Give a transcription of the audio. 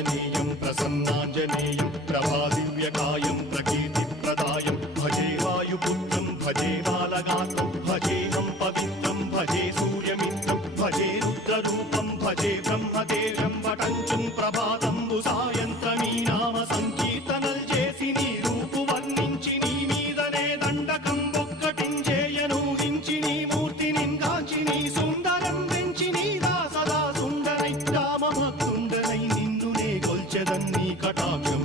ఆంజనేయం ప్రసన్నాంజనేయం ప్రభాదివ్యకాయం ప్రకీర్తిప్రదాయం భజే వాయుపుత్రం భజే బాలగాత్రం భజేహం పవిత్రం భజే సూర్యమిత్రం భజే రుద్రరూపం భజే బ్రహ్మదేవం పటంచుం ప్రభాతంబు సాయంత్రమీ నామ సంకీర్తనల్ చేసి నీ రూపు వర్ణించి నీ మీదనే దండకం ఒక్కటించేయనూహించి నీ మూర్తిని గాంచి నీ సుందరం పెంచి నీ దాసదా సుందరై రామ భక్తుండనై నిన్నునే గొల్చెదన్ నీ కటాక్షం